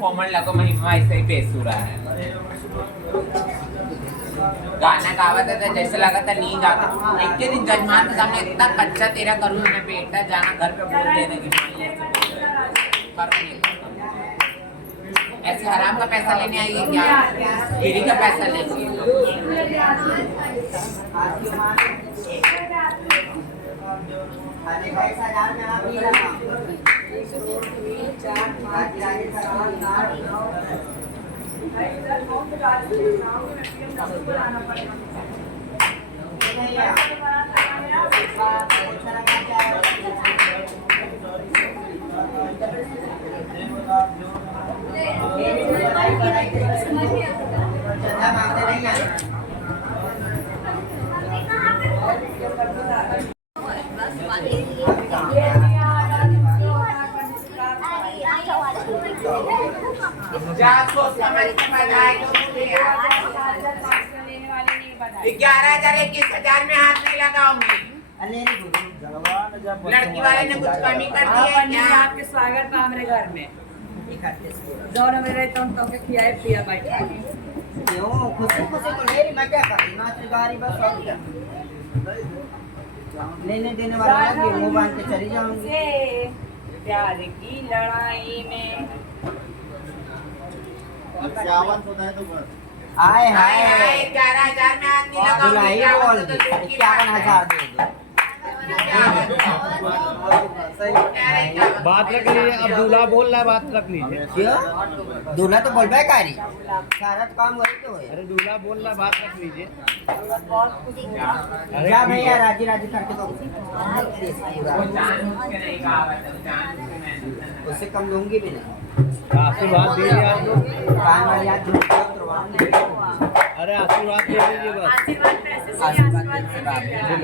Common लगो महिमा ऐसे ही पेश हो रहा है। गाना गावा था जैसे लगा था नींद आता। एक के दिन जजमान के सामने इतना कच्चा तेरा करूँ मैं बेटा जाना घर पे बोल देने की ऐसे हराम का पैसा लेने आई है क्या? फ्री का पैसा लेंगे। सोच समझ के बधाई दो मुझे। 11,000 में हाथ नहीं लगाऊंगी। लड़की वाले ने कुछ कमी कर दी है क्या? आपके स्वागत था हमारे घर में। जौन में रहता हूँ तो खियाए पिया बैठा। क्यों खुशी खुशी तो ले रही, मैं क्या करूँ? नाच गारी बस और क्या? लेने देने वाला लगी मुँह बांध के चली जाऊंगी। प्यार की लड़ाई में आए हाय 11,000 में हाथ नहीं लगाऊंगी। बुलाई बोल दी 51,000 दे दो। बात रख लीजिए। अब दूल्हा बोल रहा है, बात रख लीजिए। क्यों? दूल्हा तो बोल कारी सारा तो काम वही तो है। अरे दूल्हा बोल रहा है, बात रख लीजिए। क्या भैया राजी राजी करके दो। उससे कम लूंगी भी नहीं। आशीर्वाद दीजिए आप लोग। काम वाली आज अरे आशीर्वाद दे दीजिए बस। आशीर्वाद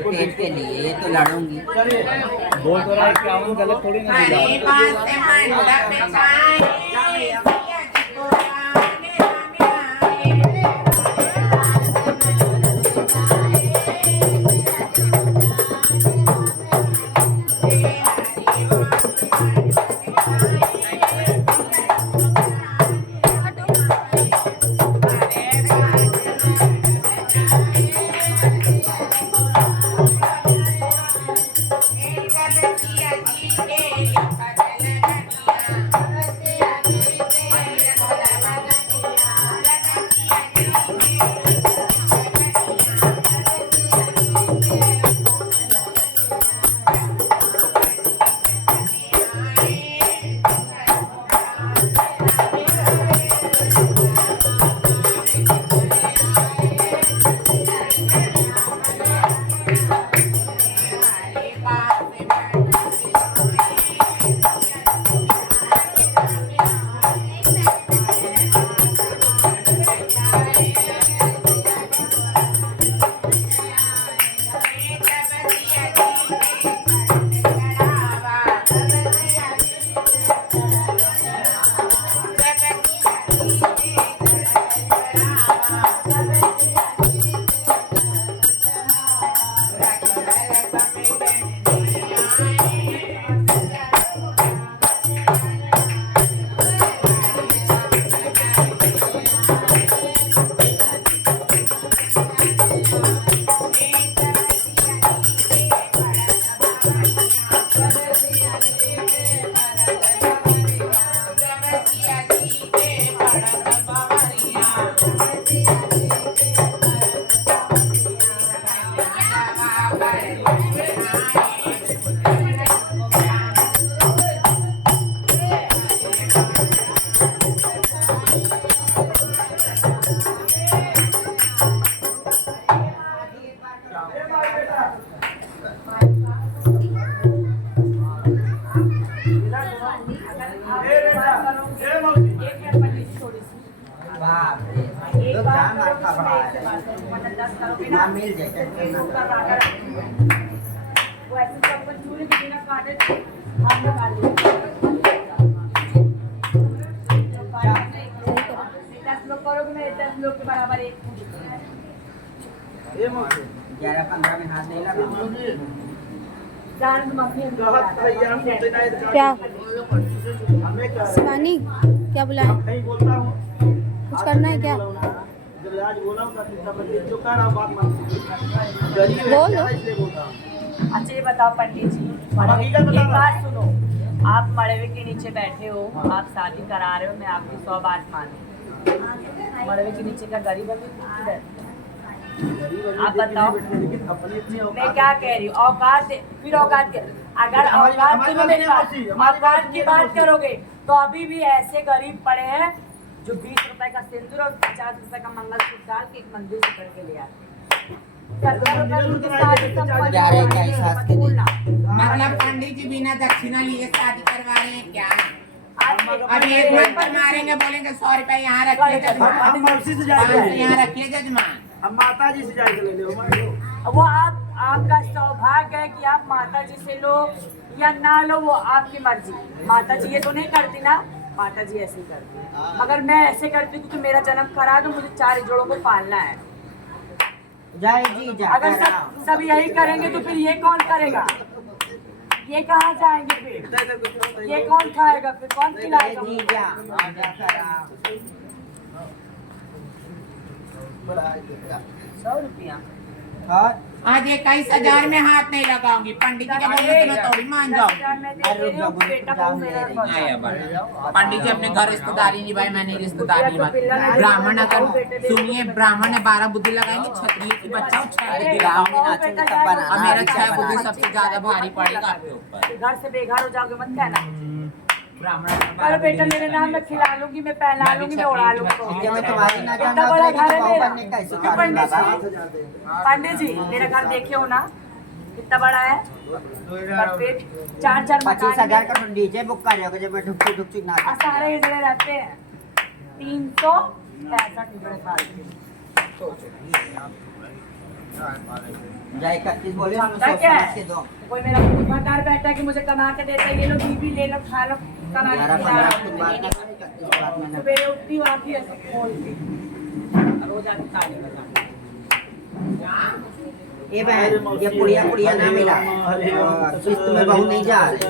पेट के लिए ये तो लड़ूंगी। बोल तो रहा है 51 गलत थोड़ी ना जी एक है पंडित जी थोड़ी सी बाप रे एक लोग बार जान मार खा करोगे रहा मैं इससे है बात करूंगी वरना 10 करोगे ना हाँ, मिल जाए, टेंशन ना ऊपर रागा रखेंगे। वो ऐसे सब चूल्हे के बिना काटे हाथ में काट देंगे। 10 लोग करोगे मैं 10 लोग के बराबर एक ये मौके 11-15 में हाथ नहीं लगा जान मम्मी क्या हमें क्या शिवानी क्या बुलाए नहीं बोलता हूँ कुछ करना है क्या जब आज बोला हूँ जो कह रहा हूँ बात मान बोलो। इसलिए बोलता हूँ अच्छा ये बताओ पंडित जी हकीकत बता एक बात सुनो आप मड़वे के नीचे बैठे हो आप शादी करा रहे हो मैं आपकी 100 बात मानू मड़वे के नीचे का गरीब अभी किधर आप बताओ लेकिन अपनी अपनी मैं क्या कह रही हूँ औकात फिर औकात के अगर औकात सुनो मेरी बात औकात की बात करोगे तो अभी भी ऐसे गरीब पड़े हैं जो 20 रुपए का सिंदूर और 50 रुपए का मंगलसूत्र डाल के एक मंदिर से करके ले आते मतलब पंडित जी बिना दक्षिणा लिए शादी करवा रहे हैं क्या? अभी एक मंथ पर मारेंगे, बोलेंगे 100 रुपए यहाँ रखिए जजमान, हम मौसी से 500 जाएंगे यहाँ रखिए जजमान। हम माता जी से जाएंगे ले लो वो आपका सौभाग्य है कि आप माता जी से लो या ना लो वो आपकी मर्जी। माता जी ये तो नहीं करती ना, माता जी ऐसे ही करती है। मगर मैं ऐसे करती हूँ क्योंकि मेरा जन्म करा तो मुझे 4 जोड़ों को पालना है। जय जी जा अगर सब यही करेंगे तो फिर ये कौन करेगा? ये कहाँ जाएंगे फिर? ये कौन खाएगा फिर? कौन जय खिलाएगा? जी जा आजा करा 100 रुपया और आज 21,000 में हाथ नहीं लगाऊंगी, पंडित जी के बोलने से मैं थोड़ी मान जाऊंगी। पंडित जी अपने घर रिश्तेदारी निभाए, मैंने रिश्तेदारी निभाई। ब्राह्मण अगर सुनिए, ब्राह्मण ने 12 बुद्धि लगाएंगे, क्षत्रिय की बच्चा 6 बुद्धि लगाऊंगी। और मेरा 6 बुद्धि सबसे ज्यादा भारी पड़ेगा आपके ऊपर। घर से बेघर हो जाओगे मत कहना। ब्राह्मण अरे बेटा मेरे नाम में खिला लूंगी, मैं पहना लूंगी, मैं उड़ा लूंगी। मैं तुम्हारी ना इतना बड़ा घर है मेरा। बनने कैसे पंडित जी मेरा घर देखे हो ना कितना बड़ा है? पर फिर 4 25,000 का तुम डीजे बुक कर रहे हो जब मैं ढुकची ढुकची ना सारे इधर रहते हैं 365 इधर साल जय 31 बोले हम समझा सोच क्या समझ के है? दो कोई मेरा दुकानदार बैठा है कि मुझे कमा के देता है, ये लो बीबी ले लो खा लो कमा के 11-15 खिला दिन लो। बाद 31 बात मैंने सवेरे उठती हूँ आती है सब खोल के रोज आती ताली बजाती। ये बहन ये पुड़िया ना मिला किस्त में बहू नहीं जा रहे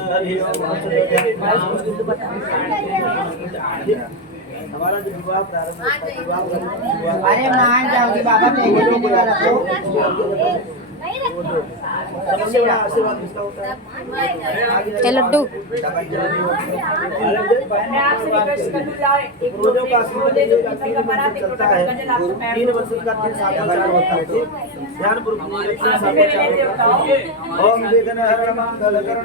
हमारा जो विवाह प्रारंभ हुआ अरे मान जाओगी बाबा देखे देने वाला तो सबसे बड़ा आशीर्वाद किसका होता है? ये लड्डू मैं आपसे रिक्वेस्ट कर दूं यार एक रोजों का रोजे जो किसी का बना दे चलता है 3 वर्ष का 3 साल होता है ध्यान पूर्वक ओम विघ्न हर मंगल करण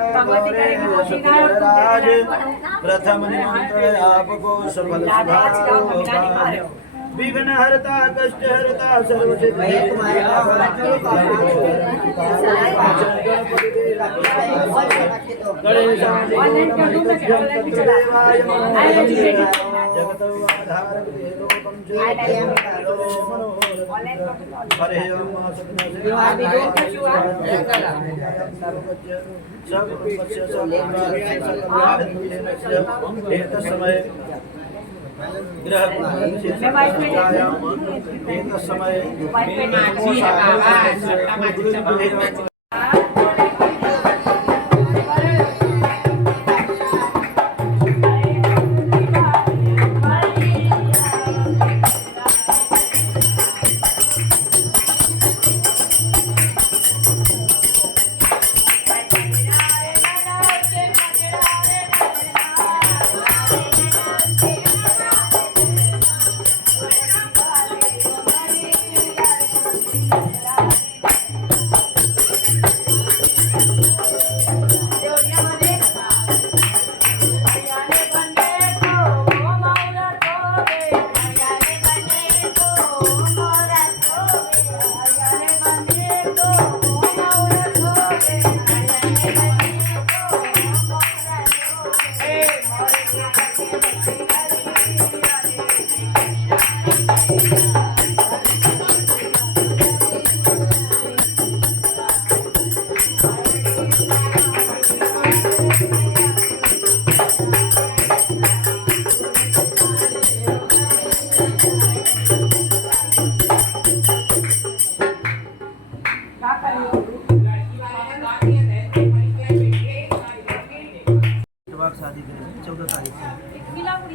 राज प्रथम निमंत्रण आपको सफल सुभाव विघ्न हरता कष्ट हरता सर्व सिद्धि भैया तुम्हारे पास बच्चों समय ग्रह समय माझी है बाबा, छोटा माझी चपल माझी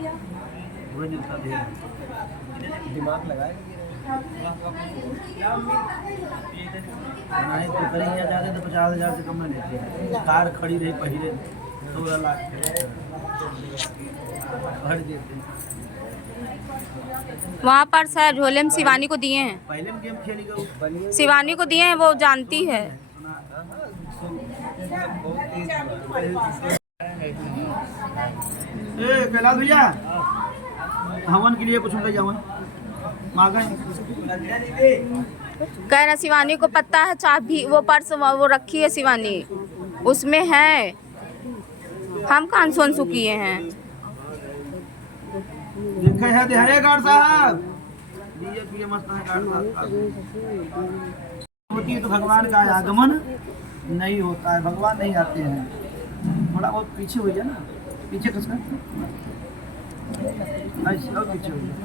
दिया। वही नहीं उतना दे दिमाग लगाए नहीं तो करेंगे जाते तो 50,000 से कम में लेते हैं। कार खड़ी रही पहले 16 लाख भर देते हैं। वहाँ पर सर झोले में शिवानी को दिए हैं, पहले में गेम खेली गई शिवानी को दिए हैं, वो जानती है। कैलाश भैया हवन के लिए कुछ ले जाओ मांगे कह रहा शिवानी को पता है चाबी, वो पर्स वो रखी है शिवानी, उसमें है, हम कान सुन किए हैं। लिखे है देहरे गार्ड साहब ये पिए मस्त है गार्ड साहब। होती है तो भगवान का आगमन नहीं होता है, भगवान नहीं आते हैं। थोड़ा बहुत पीछे हो जाए ना, पीछे कसकर ऐसे और पीछे हो जाए,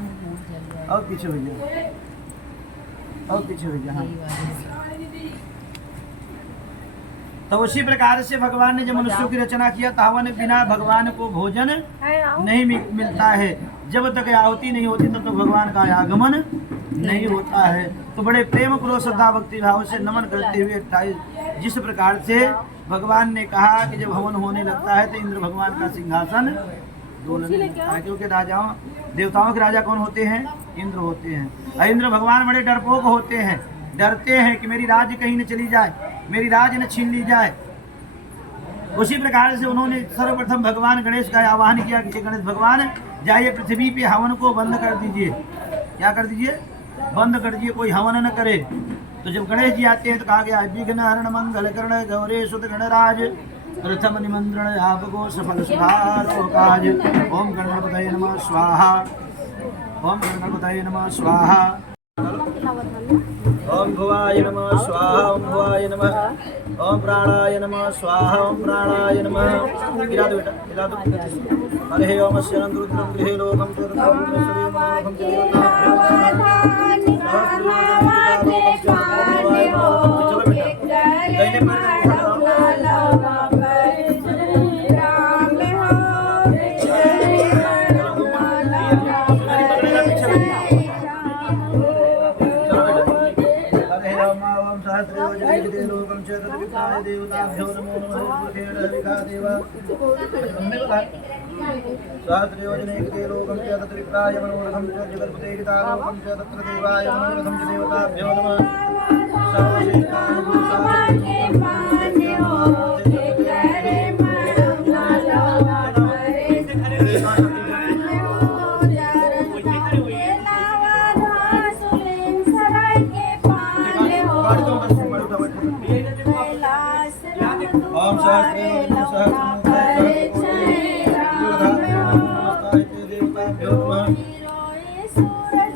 और पीछे हो जाए, और पीछे हो जाए। हाँ तो उसी प्रकार से भगवान ने जब मनुष्यों की रचना किया तो हवन बिना भगवान को भोजन नहीं मिलता है। जब तक आहुति नहीं होती तब तक भगवान का आगमन नहीं होता है। तो बड़े प्रेम क्रोध श्रद्धा भक्ति भाव से नमन करते हुए 28 जिस प्रकार से भगवान ने कहा कि जब हवन होने लगता है तो इंद्र भगवान का सिंहासन डोलने लगता है, क्योंकि राजाओं देवताओं के राजा कौन होते हैं? इंद्र होते हैं। और इंद्र भगवान बड़े डरपोक होते हैं, डरते हैं कि मेरी राज्य कहीं न चली जाए, मेरी राज्य न छीन ली जाए। उसी प्रकार से उन्होंने सर्वप्रथम भगवान गणेश का आह्वान किया कि गणेश भगवान जाइए पृथ्वी पे हवन को बंद कर दीजिए। क्या कर दीजिए? बंद कर दीजिए, कोई हवन न करे। तो जब गणेश जी आते हैं तो कहा गया विघ्न हरण मंगल कर्ण गौरे सुत गणराज प्रथम निमंत्रण आपको सफल सुधारो काज। ओम गणपतये नमः स्वाहा, ओम गणपतये नमः स्वाहा, ओम भुवाय नमः स्वाहा, ओम भुवाय नमः, ओम प्राणाय नमः स्वाहा, ओम प्राणाय नमः। गिरा दो बेटा, गिरा दो। हरे ओम अस्यं रुद्रं गृहे लोकं चतुर्भुवनेश्वरी मनोरथं चलो बेटा दैने पर देवताभ्यो नमो सहस्रयोजने लोकं च तत्र विप्राय मनोरथं च जगत्पते गीतालोकं च तत्र देवाय मनोरथं च देवताभ्यो नमः। ओम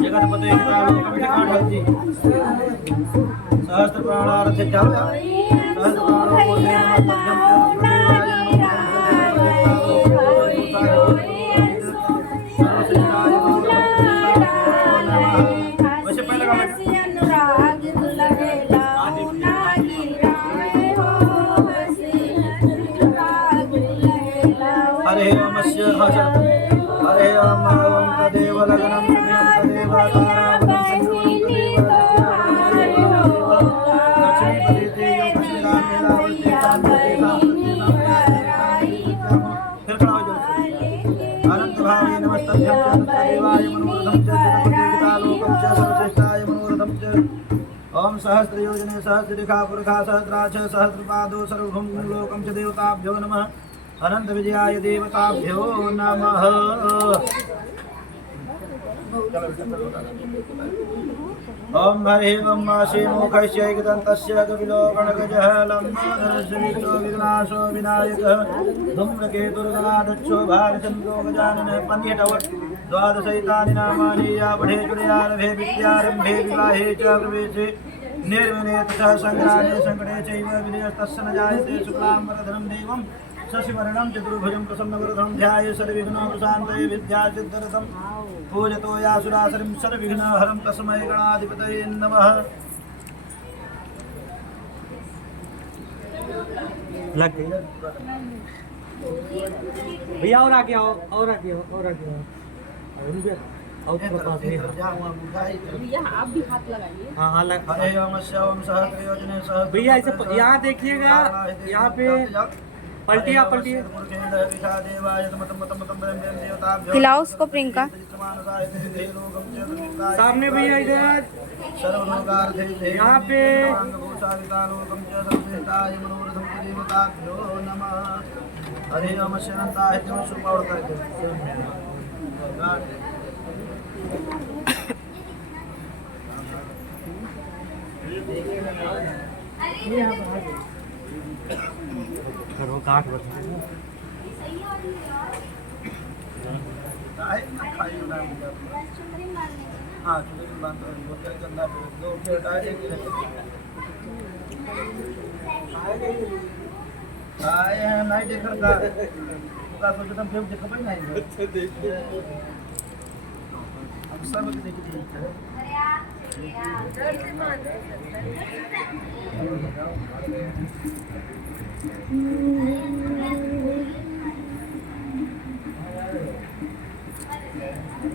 जगतपते सहस्त्र प्राणार्थ वैसे पहले हरे ओम हरे ओम तदेव लगनम तदेव तारावनं संयुक्तं अनंत भावे नमस्तभ्यं च देवाय मनोरथं च जगत्पतितालोकं च सर्वश्रेष्ठाय मनोरथं च। ओम सहस्र योजने सहस्ररेखा पुरखा सहस्राक्ष सहस्रपादो सर्वभुम लोकं च देवताभ्यो नमः। अनंत विजयाय देवताभ्यो नमः। ओम हरे ओम मासे मुखस्य एकदन्तस्य कपिलो गणगजः लम्बोदरस्य विघ्नो विघ्नाशो विनायकः धूम्रकेतुर्गणाध्यक्षो भारचन्द्रो गजाननः। पन्यटवत् द्वादशैतानि नामानि या पठे चुरयारभे विद्यारम्भे विवाहे च प्रवेशे निर्विणे तथा संग्रामे संकटे चैव विजयस्तस्य न जायते। शुक्लाम्बरधरं देवं शशिवर्णं चतुर्भुजं प्रसन्नवरदं ध्याये सर्वविघ्नोपशान्तये विद्यासिद्ध्यर्थं पूजतो यासुरासुरं सर्वविघ्नहरं तस्मै गणाधिपतये नमः। लग गई भैया और आगे आओ, और आगे आओ, और आगे आओ। और थोड़ा पास में। आप भी हाथ लगाइए। हाँ हाँ लग। हरे ओम शवम सहस्रयोजने सहस्र। भैया ऐसे यहाँ देखिएगा, यहाँ पे पलटिया पलटिए। खिलाओ उसको प्रियंका। सामने भैया इधर यहाँ पे हरे ओम शरंताय नमः सुपावताय। करो काट बता। हाँ बोतल गंदा दो हटा देंगे। आए हैं नहीं देख रहा का सोचो तुम फिल्म देखो भाई नहीं अब सब देख लीजिए।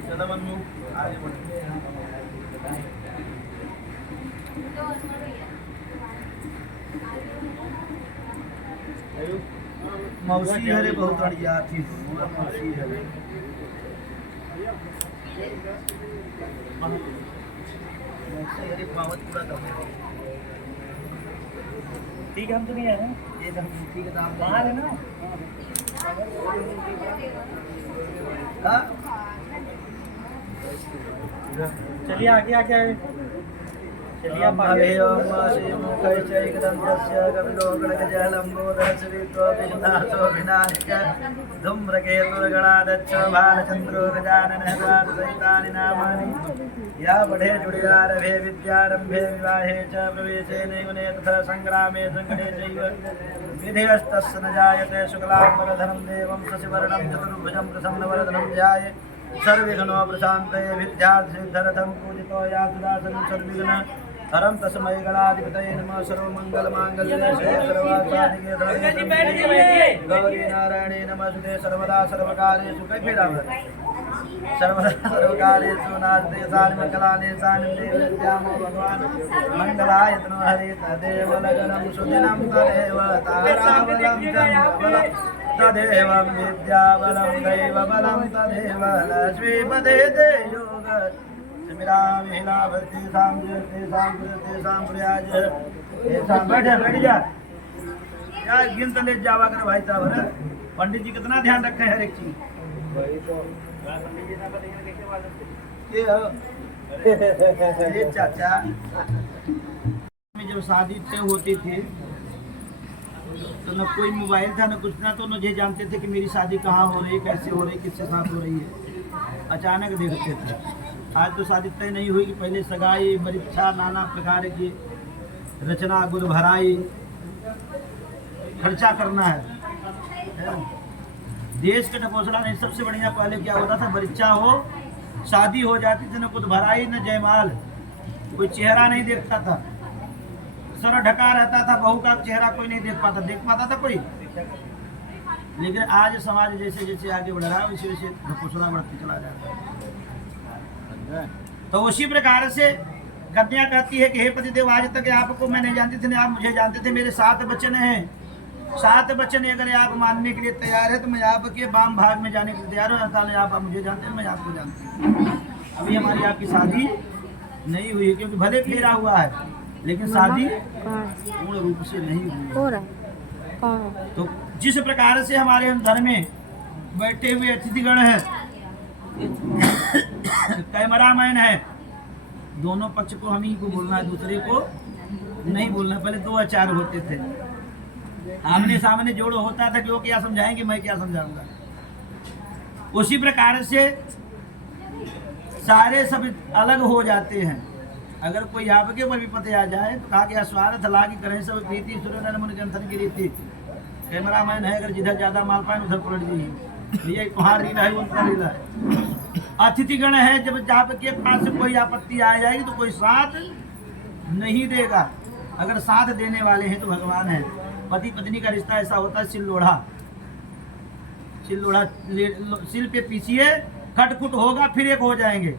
चलो मम्मी आगे बढ़ो। मौसी हरे बहुत बढ़िया थी मौसी हरे। मौसी हरे बहुत पूरा कर। ठीक है हम तो नहीं आए हैं। ये हम ठीक है दाम बाहर है ना। हाँ चलिए आगे आगे आगे। चलिए आप आगे। हरे ओम श्रीमुखै चैकदन्तस्य कपिलोकणकजलम्बोदरश्रीत्वो विघ्नाशो विनाशक धूम्रकेतुर्गणादच्च भालचन्द्रो गजाननः द्वादशैतानि नामानि। या पठे जुडियारभे विद्यारम्भे विवाहे च प्रवेशे नैवने तथा संग्रामे सङ्कटे चैव विधिवस्तस्य न जायते शुक्लाम्बरधरं देवं शशिवर्णं चतुर्भुजं प्रसन्नवरदनं ध्याये सर्वविघ्नो प्रशान्तये विद्यार्थसिद्ध्यर्थं पूजितो यासुदासनं सर्वविघ्न हरं तस्मै गणाधिपतये नमः। सर्वमङ्गलमाङ्गल्ये शिवे सर्वार्थसाधिके शरण्ये गौरी नारायणे नमस्ते। सर्वदा सर्वकार्येषु सर्वदा सर्वकार्येषु नास्ते सानि मङ्गलानि सानि देवत्यामो भगवान् मङ्गलाय तनो हरे तदेव लगनं सुदिनं तदेव ताराबलं चन्द्रबलं तदेव विद्याबलं दैवबलं तदेव लक्ष्मीपदे ते योग बैठ जा यार गिन तो ले जावा कर भाई साहब। पंडित जी कितना ध्यान रखे हर एक चीज। ये चाचा में जब शादी तय होती थी तो न कोई मोबाइल था न कुछ ना, तो मुझे जानते थे कि मेरी शादी कहाँ हो रही है, कैसे हो रही है, किसके साथ हो रही है। अचानक देखते थे। आज तो शादी तय नहीं हुई कि पहले सगाई परीक्षा नाना प्रकार की रचना गुड़ भराई खर्चा करना है। देश के ढकोसला नहीं, सबसे बढ़िया पहले क्या होता था, परीक्षा हो शादी हो जाती थी, न कुछ भराई न जयमाल, कोई चेहरा नहीं देखता था, सर ढका रहता था, बहू का चेहरा कोई नहीं देख पाता था कोई। लेकिन आज समाज जैसे जैसे आगे बढ़ रहा है वैसे वैसे ढकोसला बढ़ती चला जाता है। तो उसी प्रकार से कन्या कहती है कि हे पतिदेव, आज तक आपको मैं नहीं जानती थी, नहीं आप मुझे जानते थे। मेरे 7 वचन हैं, 7 वचन अगर आप मानने के लिए तैयार है तो मैं आपके वाम भाग में जाने के लिए तैयार हूँ। आप मुझे जानते हैं, मैं आपको जानती हूँ। अभी हमारी आपकी शादी नहीं हुई है, क्योंकि भले फेरा हुआ है लेकिन शादी पूर्ण रूप से नहीं हुई। तो जिस प्रकार से हमारे हम धर्म में बैठे हुए अतिथिगण हैं, कैमरामैन है, दोनों पक्ष को हम ही को बोलना है, दूसरे को नहीं बोलना। पहले 2 आचार होते थे, आमने सामने जोड़ होता था कि वो क्या समझाएंगे, मैं क्या समझाऊंगा। उसी प्रकार से सारे सब अलग हो जाते हैं। अगर कोई आपके ऊपर विपत्ति आ जाए तो कहा गया स्वार्थ लागी करें सब प्रीति सूर्य मुनि ग्रंथन की रीति। कैमरामैन है, अगर जिधर ज्यादा माल पाए उधर पलट जाइए, भैया तुम्हारा रीला है उनका रीला है। अतिथिगण है, जब आपके पास कोई आपत्ति आ जाएगी तो कोई साथ नहीं देगा। अगर साथ देने वाले हैं तो भगवान है। पति पत्नी का रिश्ता ऐसा होता है सिल लोढ़ा, सिल पे पीसिए, खटखुट होगा फिर एक हो जाएंगे।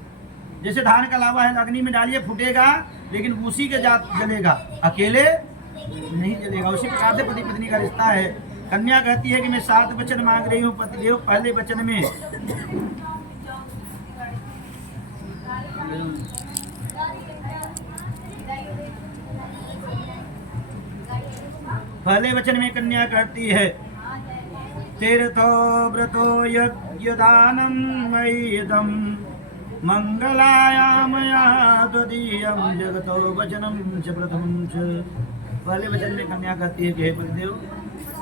जैसे धान का लावा है, अग्नि में डालिए फूटेगा, लेकिन उसी के जात जलेगा, अकेले नहीं जलेगा। उसी प्रकार से पति पत्नी का रिश्ता है। कन्या कहती है कि मैं 7 वचन मांग रही हूँ पतिदेव। पहले वचन में कन्या कहती है तीर्थो व्रतो यज्ञदानं मय्यदं मंगलायामया तदीयं जगतो वचनं च प्रथमं च। पहले वचन में कन्या कहती है कि हे पतिदेव,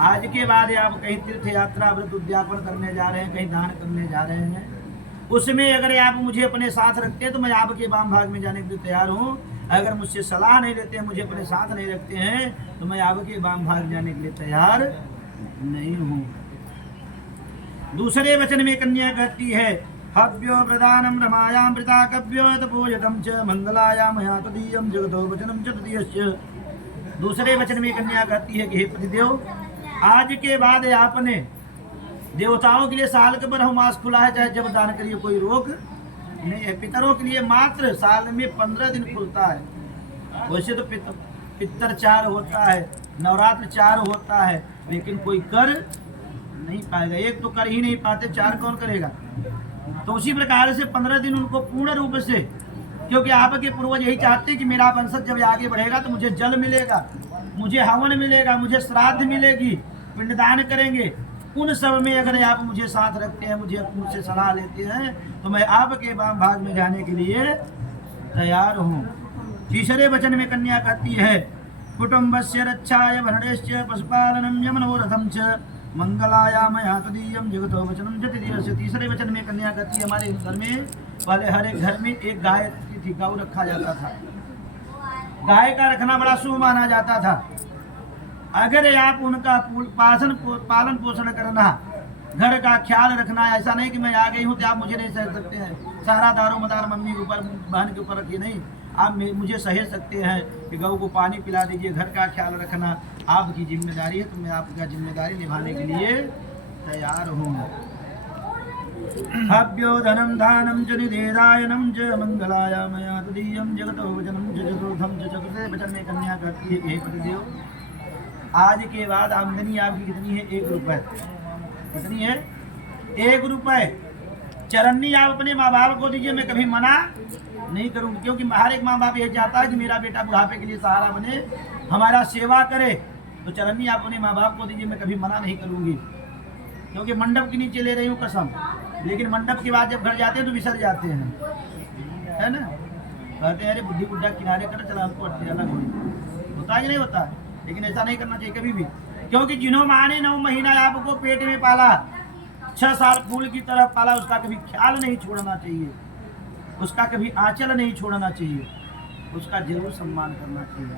आज के बाद आप कहीं तीर्थ यात्रा व्रत उद्यापन करने जा रहे हैं, कहीं दान करने जा रहे हैं, उसमें अगर आप मुझे अपने साथ रखते हैं तो मैं आपके वाम भाग में जाने के लिए तैयार हूँ। अगर मुझसे सलाह नहीं लेते हैं, मुझे अपने साथ नहीं रखते हैं, तो मैं आपके वाम भाग जाने के लिए तैयार नहीं हूँ। दूसरे वचन में कन्या कहती है हव्यो प्रदानम रमायाम वृता कव्यो तपोयतम च मंगलायाम मया तदीयम जगतो वचनम च तदीयस्य। दूसरे वचन में कन्या कहती है कि हे पतिदेव, आज के बाद आपने देवताओं के लिए साल के बारह मास खुला है, चाहे जब दान करिए कोई रोक नहीं है। पितरों के लिए मात्र साल में 15 दिन खुलता है। वैसे तो पितर 4 होता है, नवरात्र 4 होता है, लेकिन कोई कर नहीं पाएगा। एक तो कर ही नहीं पाते, 4 कौन करेगा। तो उसी प्रकार से 15 दिन उनको पूर्ण रूप से, क्योंकि आपके पूर्वज यही चाहते हैं कि मेरा वंशज जब आगे बढ़ेगा तो मुझे जल मिलेगा, मुझे हवन मिलेगा, मुझे श्राद्ध मिलेगी, पिंडदान करेंगे। उन सब में अगर आप मुझे साथ रखते हैं, मुझसे सलाह लेते हैं, तो मैं आपके वाम भाग में जाने के लिए तैयार हूँ। तीसरे वचन में कन्या कहती है कुटुम्बस्य रक्षाय भरणेश्च पशुपालनम यमनोरथम च मंगलायामया तदीयम जगतो वचनम च तदीयस्य। तीसरे वचन में कन्या कहती है हमारे घर में पहले हर एक घर में एक गाय थी, गौ रखा जाता था। गाय का रखना बड़ा शुभ माना जाता था। अगर आप उनका पालन पोषण करना, घर का ख्याल रखना, ऐसा नहीं कि मैं आ गई हूँ तो आप मुझे नहीं सह सकते हैं, सारा दारो मदार मम्मी के ऊपर बहन के ऊपर रखिए, नहीं, आप मुझे सह सकते हैं कि गौ को पानी पिला दीजिए। घर का ख्याल रखना आपकी जिम्मेदारी है, तो मैं आपका जिम्मेदारी निभाने के लिए तैयार हूँ। हव्यो धनम दानम च निदेदायनम च मंगलायामया तदीयम जगतो वचनम च चतुर्थम च। चतुर्थे वचन में कन्या कहती है हे पतिदेव, आज के बाद आमदनी आपकी कितनी है? 1 रुपए। कितनी है? 1 रुपए। चरन्नी आप अपने माँ बाप को दीजिए, मैं कभी मना नहीं करूँगी, क्योंकि हर एक माँ बाप ये चाहता है कि मेरा बेटा बुढ़ापे के लिए सहारा बने, हमारा सेवा करे। तो चरन्नी आप अपने माँ बाप को दीजिए, मैं कभी मना नहीं करूँगी, क्योंकि मंडप के नीचे ले रही हूँ कसम, लेकिन मंडप के बाद जब घर जाते हैं तो विसर जाते हैं, है ना। कहते हैं अरे बुद्धि बुढ़ा किनारे कर चला, हमको अलग होता ही नहीं होता, लेकिन ऐसा नहीं करना चाहिए कभी भी, क्योंकि जिन्हों माँ ने 9 महीना आपको पेट में पाला, 6 साल फूल की तरह पाला, उसका कभी ख्याल नहीं छोड़ना चाहिए, उसका कभी आंचल नहीं छोड़ना चाहिए, उसका जरूर सम्मान करना चाहिए।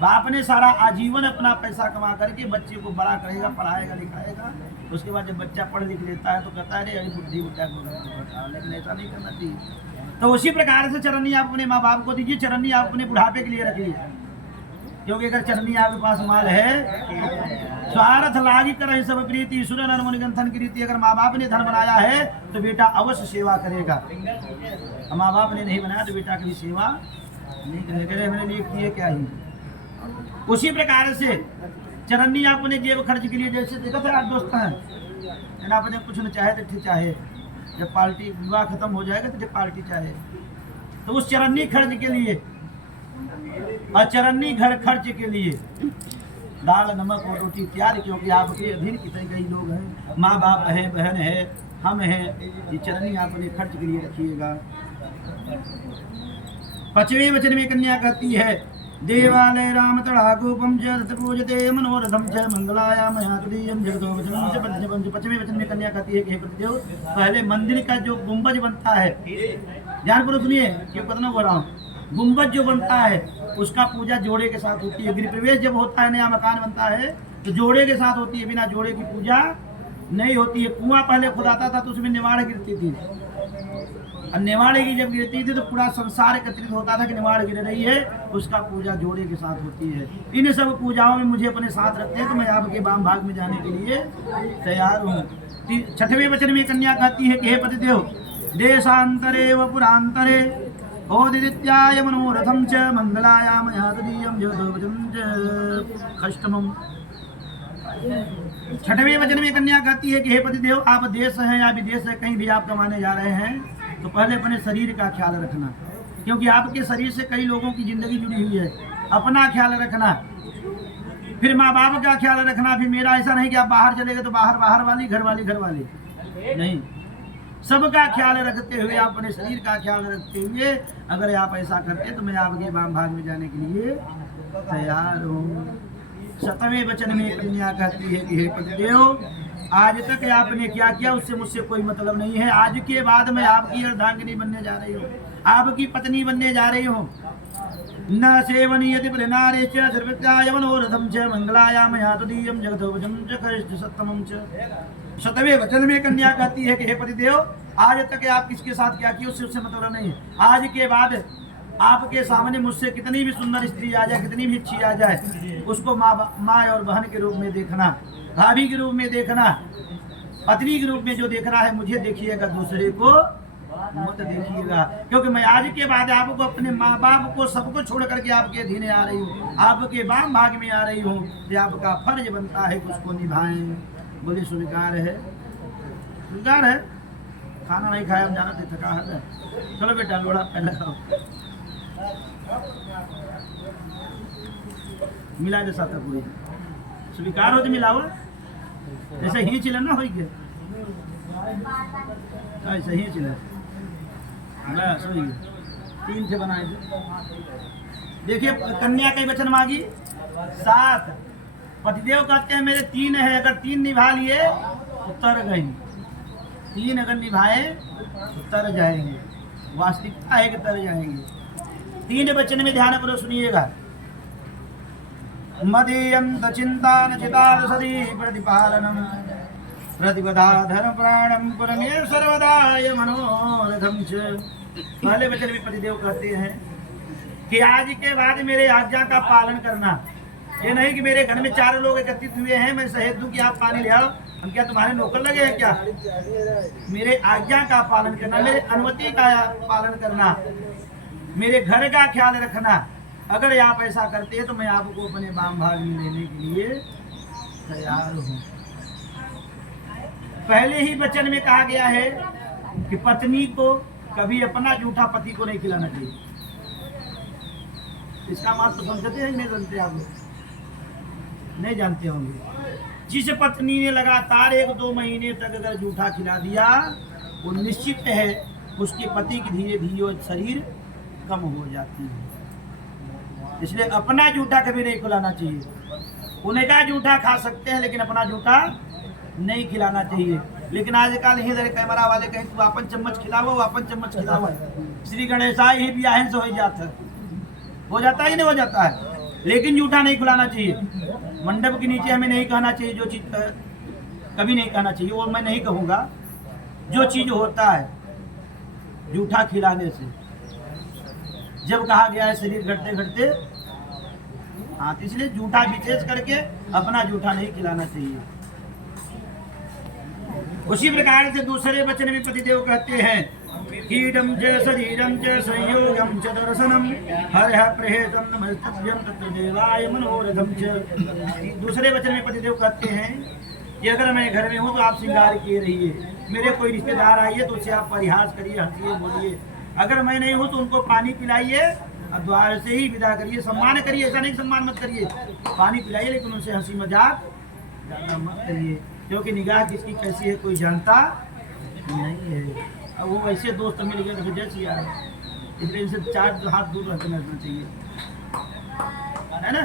बाप ने सारा आजीवन अपना पैसा कमा करके बच्चे को बड़ा करेगा, पढ़ाएगा, लिखाएगा, उसके बाद जब बच्चा पढ़ लिख लेता है तो कहता है अरे बुद्धि बुढ़ा, लेकिन ऐसा नहीं करना चाहिए। तो उसी प्रकार से चरन्नी आप अपने माँ बाप को दीजिए, चरन्नी आप अपने बुढ़ापे के लिए रखिए, क्योंकि अगर चरनी आपके पास माल है, स्वार्थ लागी कर सब प्रीति सुर नरमन ग्रंथन की रीति। अगर माँ बाप ने धन बनाया है तो बेटा अवश्य सेवा करेगा, माँ बाप ने नहीं बनाया तो बेटा कभी सेवा नहीं करेगा, मेरे लिए किए क्या ही। उसी प्रकार से चरन्नी आपने जेब खर्च के लिए, जैसे देखा था आप दोस्त हैं ना, अपने कुछ न चाहे तो ठीक चाहे, जब पार्टी विवाह खत्म हो जाएगा तो जब पार्टी चाहे, तो उस चरन्नी खर्च के लिए और चरन्नी घर खर्च के लिए दाल नमक और रोटी इत्यादि, क्योंकि आपके अधीन कितने कई लोग हैं, माँ बाप है, बहन है, हम हैं, ये चरन्नी आपने खर्च के लिए रखिएगा। 5वें वचन में कन्या कहती है देवालय राम तड़ागोपम च पूजते मनोरथम च मंगलायामया तदीयम जगतो वचनम च पंचमं। 5वें वचन में कन्या कहती है कि हे पतिदेव, पहले मंदिर का जो गुंबज बनता है, ध्यानपूर्वक सुनिए क्यों कितना बोल रहा हूँ, गुंबज जो बनता है उसका पूजा जोड़े के साथ होती है। गृह प्रवेश जब होता है, नया मकान बनता है तो जोड़े के साथ होती है, बिना जोड़े की पूजा नहीं होती है। कुआं पहले खुदाता था तो उसमें निवाड़ गिरती थी, और निवाड़ की जब गिरती थी तो पूरा संसार एकत्रित होता था कि निवाड़ गिर रही है, उसका पूजा जोड़े के साथ होती है। इन सब पूजाओं में मुझे अपने साथ रखते हैं तो मैं आपके वाम भाग में जाने के लिए तैयार हूँ। 6वें वचन में कन्या कहती है कि हे पतिदेव, देशांतरे व पुरांतरे ओदित्याय मनोरथम च मंगलायाम यातदीयम जगदोवचन च खष्टमम। 6वें वचन में कन्या कहती है कि हे पतिदेव, आप देश हैं या विदेश है, कहीं भी आप कमाने जा रहे हैं तो पहले अपने शरीर का ख्याल रखना, क्योंकि आपके शरीर से कई लोगों की जिंदगी जुड़ी हुई है। अपना ख्याल रखना, फिर माँ बाप का ख्याल रखना। फिर मेरा ऐसा नहीं कि आप बाहर चले गए तो बाहर वाली घर वाली नहीं, सबका ख्याल रखते हुए, आप अपने शरीर का ख्याल रखते हुए अगर आप ऐसा करते तो मैं आपके वाम भाग में जाने के लिए तैयार हूँ। 7वें वचन में कन्या कहती है कि हे पतिदेव, आज तक आपने क्या किया उससे मुझसे कोई मतलब नहीं है। आज के बाद मैं आपकी अर्धांगिनी बनने जा रही हूँ, आपकी पत्नी बनने जा रही हूँ। न सेवनीयति प्रनारे च सर्वत्याय मनोरथम च मंगलायाम यातदीयम जगदोवचन च खष्टसत्तमम च। 7वें वचन में कन्या कहती है कि हे पतिदेव, आज तक आप किसके साथ क्या किया उससे मतलब नहीं है। आज के बाद आपके सामने मुझसे कितनी भी सुंदर स्त्री आ जाए, कितनी भी अच्छी आ जाए, उसको माँ और बहन के रूप में देखना, भाभी के रूप में देखना, पत्नी के रूप में जो देखना है मुझे देखिएगा, दूसरे को मत देखिएगा। क्योंकि मैं आज के बाद आपको, अपने माँ बाप को, सबको छोड़ करके आपके अधीन आ रही हूँ, आपके वाम भाग में आ रही हूँ। ये आपका फर्ज बनता है कि उसको निभाएं। बोले स्वीकार है? स्वीकार है। खाना नहीं खाया, हम जाना थे, थका है। चलो बेटा लोड़ा पहले खाओ, मिला दे साथ पूरी। स्वीकार हो तो मिलाओ, ऐसे ही चिल्ला ना हो गया, ऐसे ही चिल्ला बस हो गया। 3 थे बनाए थे। देखिए कन्या कई वचन मांगी, 7। पतिदेव कहते हैं मेरे 3 है, अगर 3 निभा लिए तो तर गए, 3 अगर निभाए तो तर जाएंगे। वास्तविकता है कि तर जाएंगे। 3 वचन में ध्यान पूर्वक सुनिएगा। मदीयंत चिंतान चिताल सदी प्रतिपालनम प्रतिपदा धर्म प्राणम पुरमे सर्वदाय मनोरथम च। पहले वचन में पतिदेव कहते हैं कि आज के बाद मेरे आज्ञा का पालन करना। ये नहीं कि मेरे घर में 4 लोग एकत्रित हुए हैं, मैं सहेज दूं कि आप पानी ले आओ, हम क्या तुम्हारे नौकर लगे हैं क्या? मेरे आज्ञा का पालन करना, मेरे अनुमति का पालन करना, मेरे घर का ख्याल रखना। अगर आप ऐसा करते हैं तो मैं आपको अपने वाम भाग में लेने के लिए तैयार हूँ। पहले ही वचन में कहा गया है कि पत्नी को कभी अपना जूठा पति को नहीं खिलाना चाहिए। इसका मतलब समझते हैं नहीं जानते? आप लोग नहीं जानते होंगे। जिस पत्नी ने लगातार 1-2 महीने तक अगर जूठा खिला दिया, वो निश्चित है उसके पति की धीरे धीरे शरीर कम हो जाती है। इसलिए अपना जूठा कभी नहीं खिलाना चाहिए। उन्हें का जूठा खा सकते हैं लेकिन अपना जूठा नहीं खिलाना चाहिए। लेकिन आजकल इधर कैमरा वाले कहीं तो अपन चम्मच खिलाओ, अपन चम्मच खिलाओ। श्री गणेशाय ही ब्याह से हो जाता है, हो जाता ही नहीं हो जाता है। लेकिन जूठा नहीं खिलाना चाहिए। मंडप के नीचे हमें नहीं कहना चाहिए, जो चीज़ कभी नहीं कहना चाहिए, वो मैं नहीं कहूँगा। जो चीज़ होता है जूठा खिलाने से, जब कहा गया है शरीर घटते घटते, हाँ, तो इसलिए जूठा विशेष करके अपना जूठा नहीं खिलाना चाहिए। उसी प्रकार से दूसरे वचन में पतिदेव कहते हैं कीडम च शरीरम च संयोगम च दर्शनम हरः प्रहेतम नमस्तभ्यम तत्र देवाय मनोरथम च। दूसरे वचन में पतिदेव कहते हैं कि अगर मैं घर में हूँ तो आप श्रृंगार किए रहिए। मेरे कोई रिश्तेदार आइए तो उससे आप परिहास करिए, हंसिए, बोलिए। अगर मैं नहीं हूँ तो उनको पानी पिलाइए और द्वार से ही विदा करिए। सम्मान करिए, ऐसा नहीं सम्मान मत करिए, पानी पिलाइए, लेकिन उनसे हंसी मजाक ज़्यादा मत करिए, क्योंकि निगाह किसकी कैसी है कोई जानता नहीं है। अब वो ऐसे दोस्त मिल गए तो जैसे यार, इसलिए इनसे 4 हाथ दूर रहना चाहिए, है ना।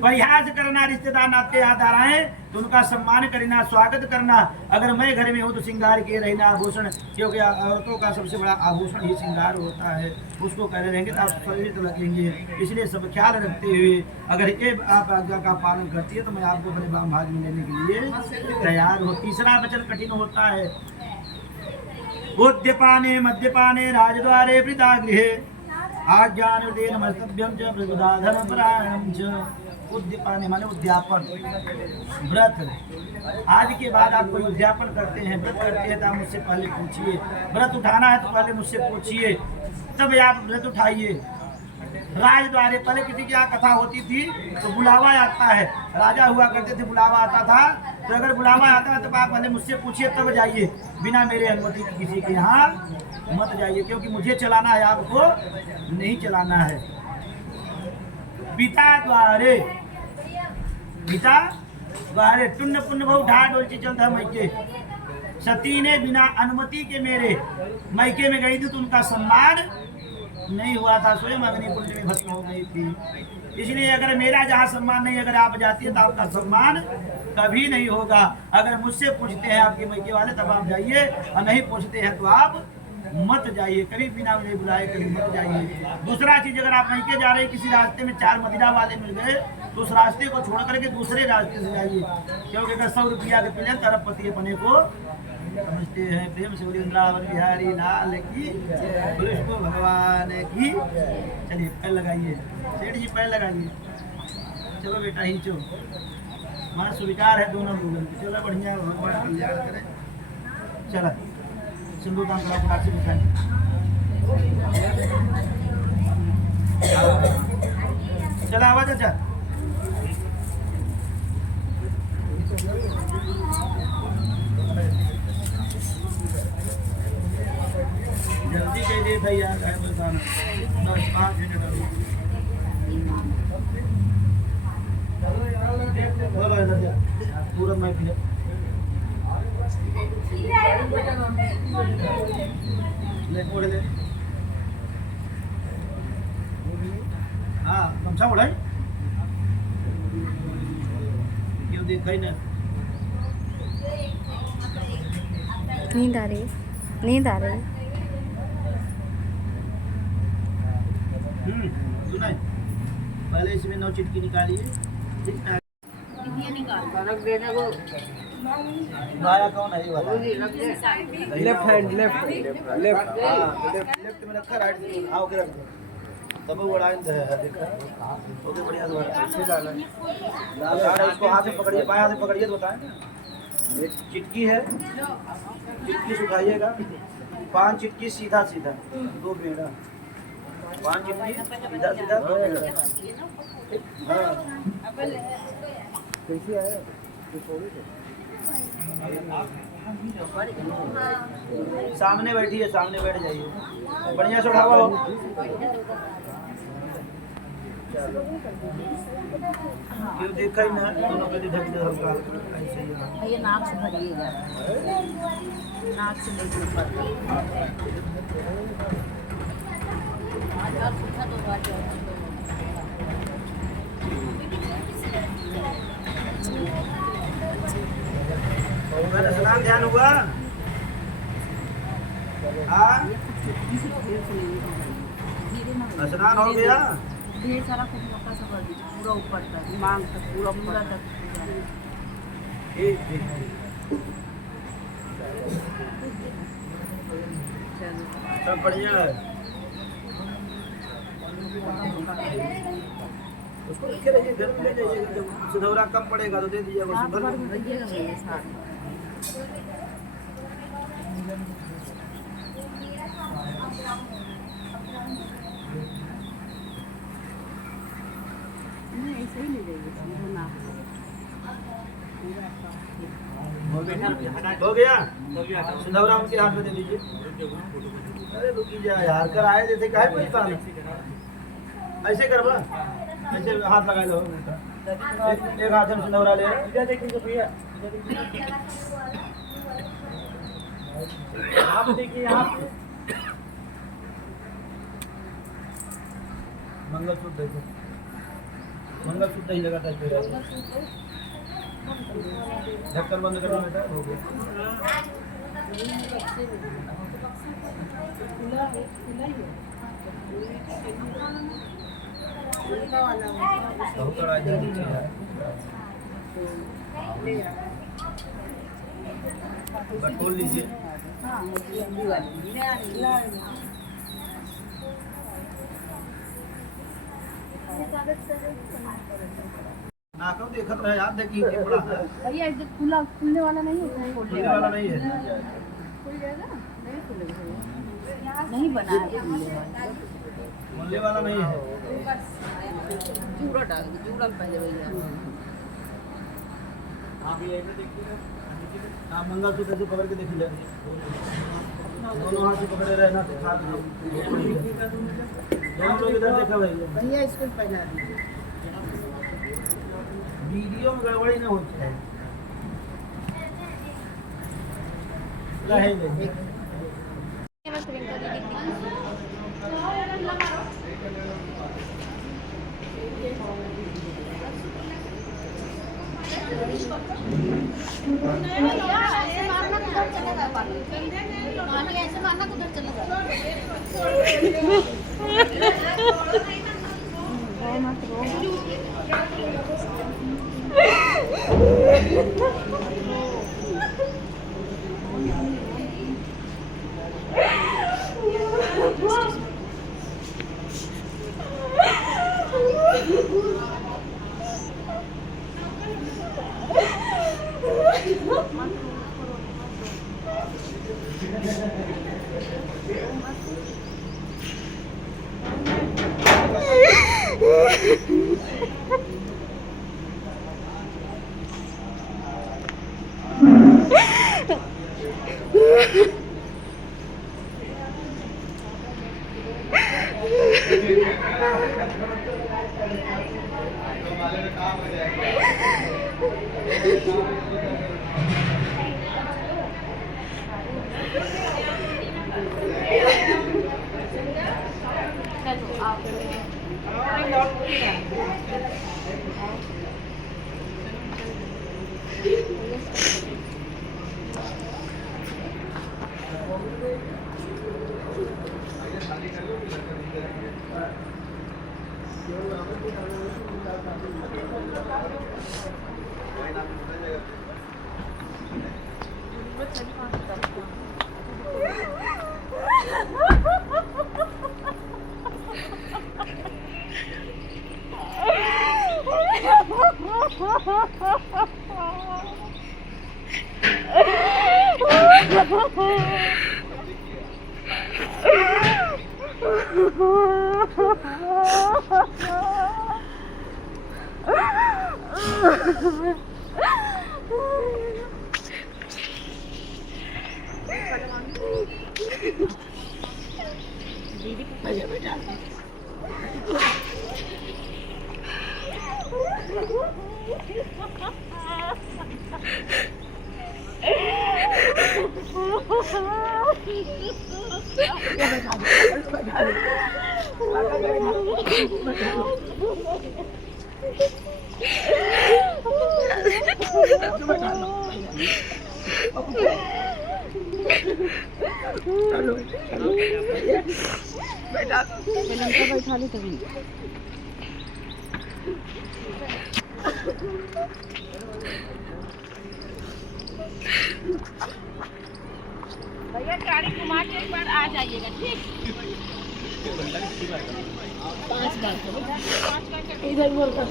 परिहास करना, रिश्तेदार नाते यादार आए तो उनका सम्मान करना, स्वागत करना। अगर मैं घर में हूँ तो श्रृंगार किए रहना, आभूषण, क्योंकि औरतों का सबसे बड़ा आभूषण ही श्रृंगार होता है। उसको कह रहेंगे तो आप शरीर लगेंगे। इसलिए सब ख्याल रखते हुए अगर ये आप आज्ञा का पालन करती है तो मैं आपको अपने वाम भाग में लेने के लिए तैयार हूँ। तीसरा वचन कठिन होता है। उद्यपाने मद्यपाने राजद्वारे वृतागृहे आज्ञानुदेन मस्तभ्यं च प्रबुधाधन परायणं च। उद्यपाने माने उद्यापन, व्रत। आज के बाद आप कोई उद्यापन करते हैं, व्रत करते हैं तो आप मुझसे पहले पूछिए। व्रत उठाना है तो पहले मुझसे पूछिए, तब आप व्रत उठाइए। राजद्वारे, पहले किसी की यहाँ कथा होती थी तो बुलावा आता है, राजा हुआ करते थे, बुलावा आता था। तो अगर बुलावा आता है तो आप पहले मुझसे पूछिए तब जाइए, बिना मेरे अनुमति की किसी के यहाँ मत जाइए, क्योंकि मुझे चलाना है, आपको नहीं चलाना है। पिता द्वारे, पिता द्वारे टुन्न पुण्य बहु ढा डोलची चलता मैके। सती ने बिना अनुमति के मेरे मैके में गई थी तो उनका सम्मान नहीं हुआ था, स्वयं अग्नि कुंड में भस्म हो गई थी। इसलिए अगर मेरा जहाँ सम्मान नहीं, अगर आप जाती है तो आपका सम्मान कभी नहीं होगा। अगर मुझसे पूछते हैं आपके मैके वाले तब आप जाइए, और नहीं पूछते हैं तो आप मत जाइए, कभी बिना मुझे बुलाए कभी मत जाइए। दूसरा चीज, अगर आप मैके जा रहे हैं, किसी रास्ते में 4 मदिरा वाले मिल गए तो उस रास्ते को छोड़ करके दूसरे रास्ते से जाइए, क्योंकि अगर 100 रुपया के पीले तरफ पति अपने को समझते हैं। प्रेम से वृंदावन बिहारी लाल की, कृष्ण भगवान की। चलिए पैर लगाइए, सेठ जी पैर लगाइए। चलो बेटा हिंचो, हमारा स्वीकार है दोनों लोगों की। चलो बढ़िया, भगवान कल्याण करें। चला सिंधु दान करा फटाक से बिठाएं। चला आवाज अच्छा। जल्दी कहिए भैया, क्या बताना, 10-5 मिनट बोलो इधर जा, पूरा मैं पी ले ओढ़ ले। हाँ गमछा ओढ़ाई, क्यों देखा ही ना। नींद आ रही, नींद आ रही। सुना, पहले इसमें 9 चिटकी निकालिए। नया कौन है ये वाला? लेफ्ट हैंड, लेफ्ट लेफ्ट में रखा, राइट में आओ के रख दो। तब वो बड़ा है, देखा ओके, बढ़िया से डाला। इसको हाथ में पकड़िए, बाएं हाथ में पकड़िए तो बताएं। एक चिटकी है, चिटकी सुखाइएगा। 5 चिटकी सीधा सीधा, 2 बेड़ा। 5 चिटकी सीधा सीधा, 2 बेड़ा। कैसे आया? सामने बैठिए, सामने बैठ जाइए, बढ़िया से उठावा हो। क्यों देखा ही ना, दोनों पे ढक दे हल्का ऐसे ही। ये नाक से भरिएगा, नाक से लेके ऊपर। स्नान ध्यान हुआ? हाँ स्नान हो गया। ढेर सारा कुछ मक्का सब पूरा ऊपर तक, मांग तक, पूरा पूरा तक। ठीक ठीक, सब बढ़िया है। उसको रखे रहिए, घर में ले जाइए, जब सिधौरा कम पड़ेगा तो दे दीजिएगा। ऐसे ही ले जाइए, हो गया, सिधौरा उनके हाथ में दे दीजिए। अरे रुकी जा यार, कर आए जैसे काहे पूछता है? ऐसे करवा, ऐसे हाथ लगा लो। एक हाथ में सिंदूरा ले, देखिए भैया, आप देखिए, आप मंगलसूत्र देखो, मंगलसूत्र ही लगाता है। ढक्कन बंद कर बेटा, हो गया। बहुत बड़ा नीचे है, बटोल लीजिए। नाकम देखत रहे यार, देखिए ये बड़ा है। भैया इधर खुलने वाला नहीं होता है, खुलने वाला नहीं है। खुल जाएगा ना? नहीं खुलेगा, नहीं बना है खुलने वाला। खुलने वाला नहीं है। जूड़ा डाल दो, जूड़ा पहले भैया। हाँ, मंगलसूत्र से पकड़ के देखी जाए, दोनों हाथ से पकड़े रहना सिखा दो। दोनों लोग इधर देखा भैया, इसको पहना दीजिए। वीडियो में गड़बड़ी न होती है। रहेंगे ऐसे मारना तो उधर चलेगा। बैठा लो तभी। भैया गाड़ी घुमा के एक बार आ जाइएगा, ठीक? 5 बार इधर बोल कर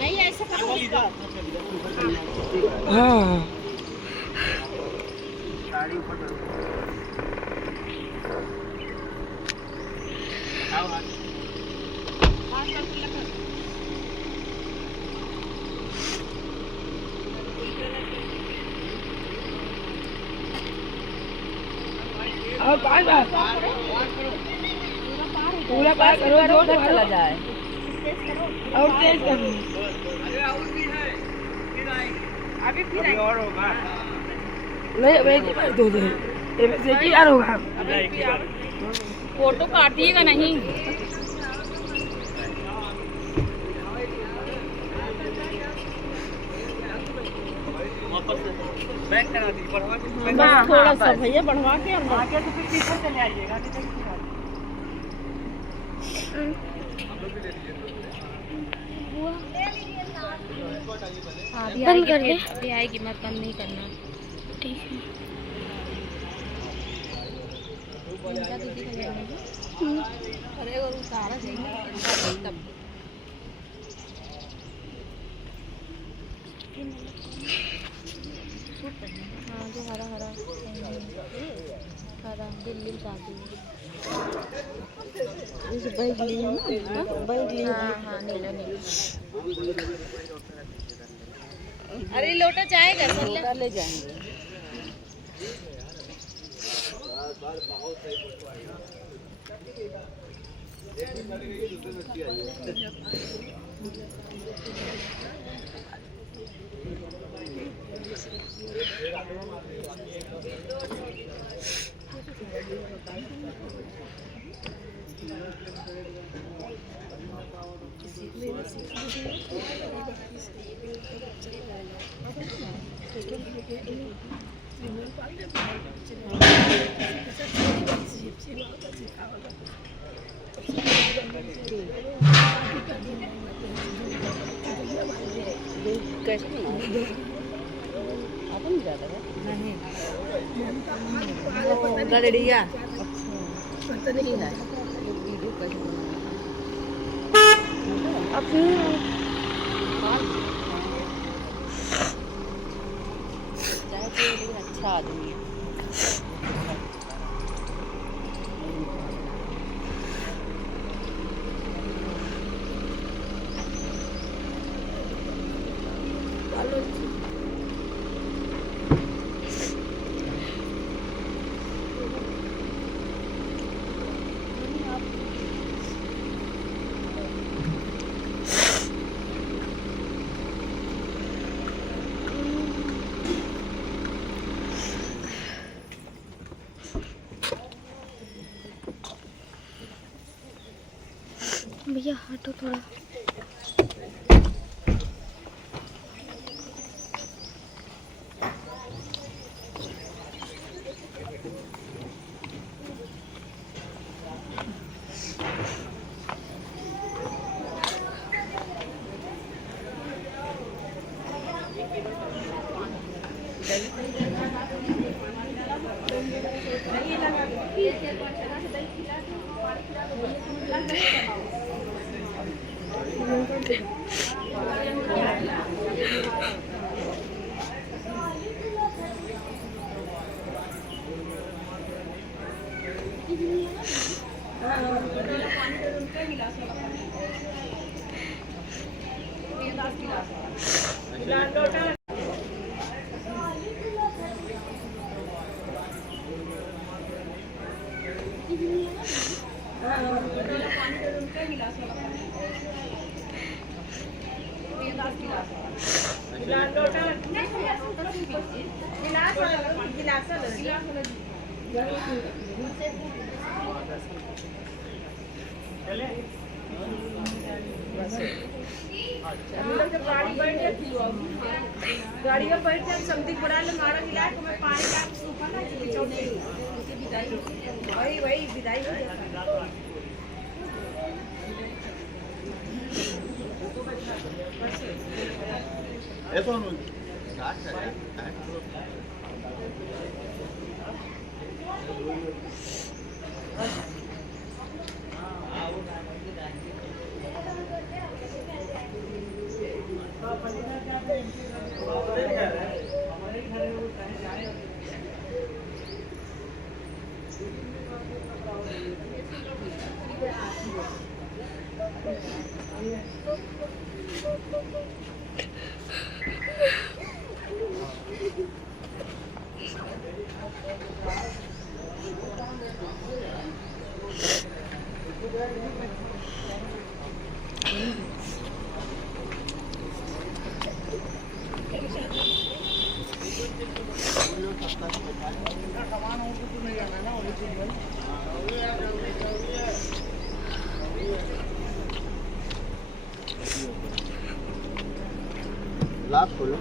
नहीं ऐसा करो। हाँ गाड़ी ऊपर और पूरा पार करो जो चला जाए और तेज करो। अभी फिर और होगा नहीं भाई दो दो ये से की यार होगा। फोटो काटिएगा नहीं। बैंक करा दी बढ़वा के थोड़ा सा भैया बढ़वा के अंदर आके तो फिर पीछे चले आइएगा। बंद कर दे, अभी आएगी मत, बंद नहीं करना। ठीक है। अरे वो उतारा जाएगा तब हाँ जो हरा हरा हरा दिल्ली शादी हाँ हाँ नीला नीला। अरे लोटा जाएगा सर ले जाएंगे। कैसे अपन ज्यादा नहीं गड़ड़िया पता नहीं है वीडियो कैसे अच्छा आदमी है। भैया हटो थोड़ा। गाड़ी में बैठ के समथिंग बड़ा मारा मिला तो मैं पानी का सूखा ना विदाई वही विदाई हो जाता लाभ खोलो।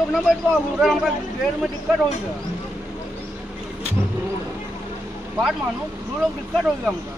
लोग ना बैठ पाओ, उधर हमका ट्रेन में दिक्कत होगी। बात मानो, दो लोग दिक्कत होगी हमका।